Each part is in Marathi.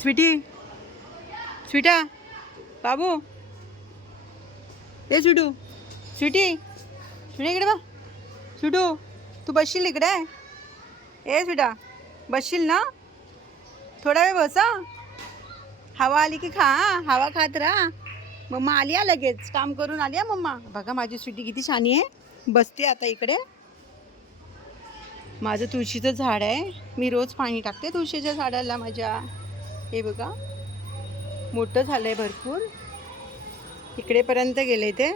स्वीटी। स्वीटा बाबू। ए स्वीटू। स्वीटी स्वीटी इकडे बा स्वीटू तू बसशील इकडे? ए स्वीटा बसशील ना? थोडा वेळ बसा हवा आली की खा हवा खात राहा. मम्मा आली हा लगेच. काम करून आली आहे मम्मा. बघा माझी स्वीटी किती छानी आहे. बसते आता इकडे. माझं तुळशीचं झाड आहे. मी रोज पाणी टाकते तुळशीच्या झाडाला माझ्या. हे बघा. मोठं झालं आहे भरपूर. इकडेपर्यंत गेले ते.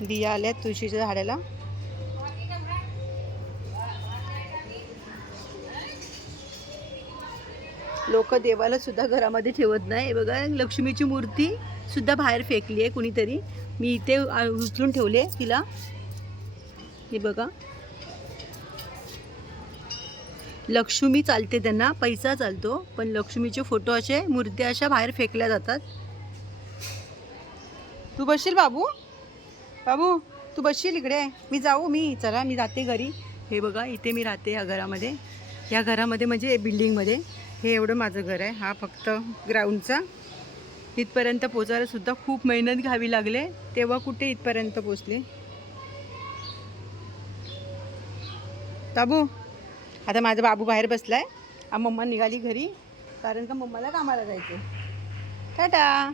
दिया आल्यात तुळशीच्या झाडाला. लोक देवाला सुद्धा घरामध्ये ठेवत नाही. हे बघा लक्ष्मीची मूर्ती सुद्धा बाहेर फेकली आहे कुणीतरी. मी इथे उचलून ठेवले तिला. हे बघा. लक्ष्मी चालते त्यांना पैसा चालतो पण लक्ष्मीचे फोटो असे मूर्त्या अशा बाहेर फेकल्या जातात. तू बसशील बाबू? बाबू तू बसशील इकडे? मी जाऊ मी चला मी जाते घरी. हे बघा इथे मी राहते या घरामध्ये. या घरामध्ये म्हणजे बिल्डिंगमध्ये हे एवढं माझं घर आहे. हा फक्त ग्राउंडचा इथपर्यंत पोचायलासुद्धा खूप मेहनत घ्यावी लागले. तेव्हा कुठे इथपर्यंत पोचले? ताबू आता माझा बाबू बाहेर बसलाय. आ मम्मा निघाली घरी. कारण का मम्माला कामाला जायचं टाटा.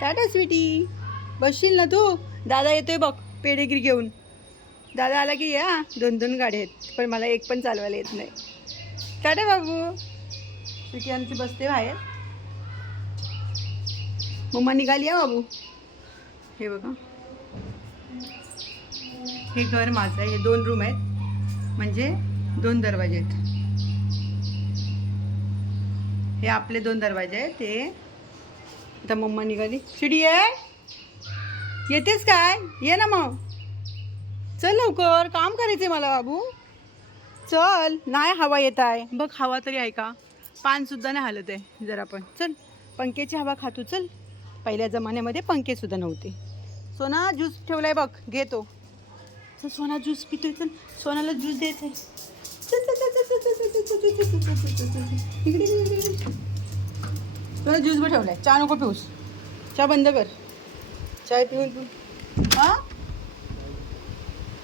टाटा स्वीटी. बसशील ना तू? दादा येतोय बघ पेडेगिरी घेऊन. दादा आला की या. दोन दोन गाड्या आहेत. पण मला एक पण चालवायला येत नाही. टाटा बाबू. स्वीटी आमची बसते बाहेर. मम्मा निघाली या बाबू. हे बघा. हे घर माझं आहे. हे दोन रूम आहेत. म्हणजे दोन दरवाजे आहेत. हे आपले दोन दरवाजे आहेत. ते आता मम्मा निघाली. शिडी आहे येतेस काय? ये ना मग. चल लवकर. काम करायचंय मला बाबू. चल. नाही हवा येत आहे. बघ हवा तरी आहे का? नाही हलत आहे जरा पण. चल. पंख्याची हवा खातो चल. पहिल्या जमान्यामध्ये पंखेसुद्धा नव्हते. सोना ज्यूस ठेवला आहे बघ घेतो चल सोना ज्यूस पितोय चल सोनाला ज्यूस द्यायचा इकडे तुला ज्यूस ठेवलाय चहा नको पिऊस चहा बंद कर चाय पिऊन तू हां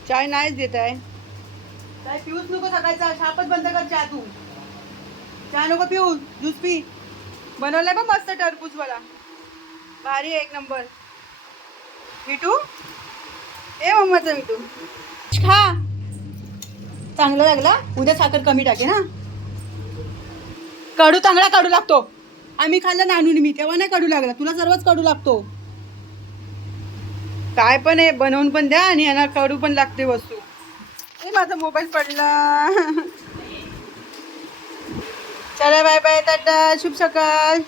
चाय नाहीच देत आहे चाय पिऊस नको सकाळचा छापच बंद कर चहा तू चहा नको पिऊ ज्यूस पी बनवलाय बा मस्त टरबूजवाला भारी आहे एक नंबर किटू ए मम्माचा मिठू खा. चांगला लागला उद्या साखर कमी टाके ना कडू चांगला काढू लागतो. आम्ही खाल्लं नानून मी तेव्हा नाही काढू लागला. तुला सर्वच काढू लागतो. काय पण आहे बनवून पण द्या आणि यांना कडू पण लागते वस्तू. ए माझा मोबाईल पडला. चला बाय बाय टाटा शुभ सकाळ.